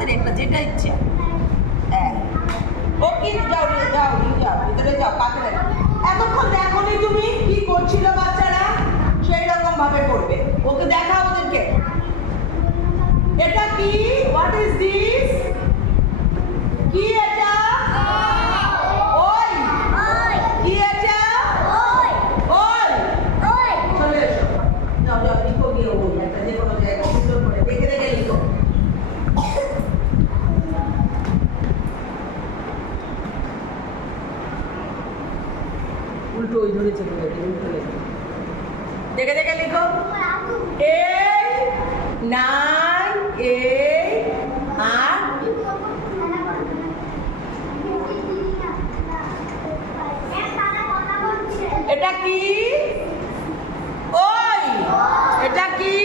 তাড়াতাড়ি একটা যেটা ইচ্ছে। হ্যাঁ ও কি যাও রে যাও যাও ভিতরে যাও কাকে এতক্ষণ দেখোনি তুমি কি করছিল বাচ্চারা সেই রকম ভাবে করবে ওকে দেখাও ওদেরকে এটা কি হোয়াট ইজ দিস কি এটা ওই কি এটা ওই চলে এসো যাও যাও লিখো গিয়ে ওই একটা যে কোনো জায়গায় সুন্দর করে দেখে দেখে লিখো উল্টো ওই ধরে চলে যাবে উল্টো লেখো দেখে দেখে লিখো 8 9 8 আর এটা কি ওই এটা কি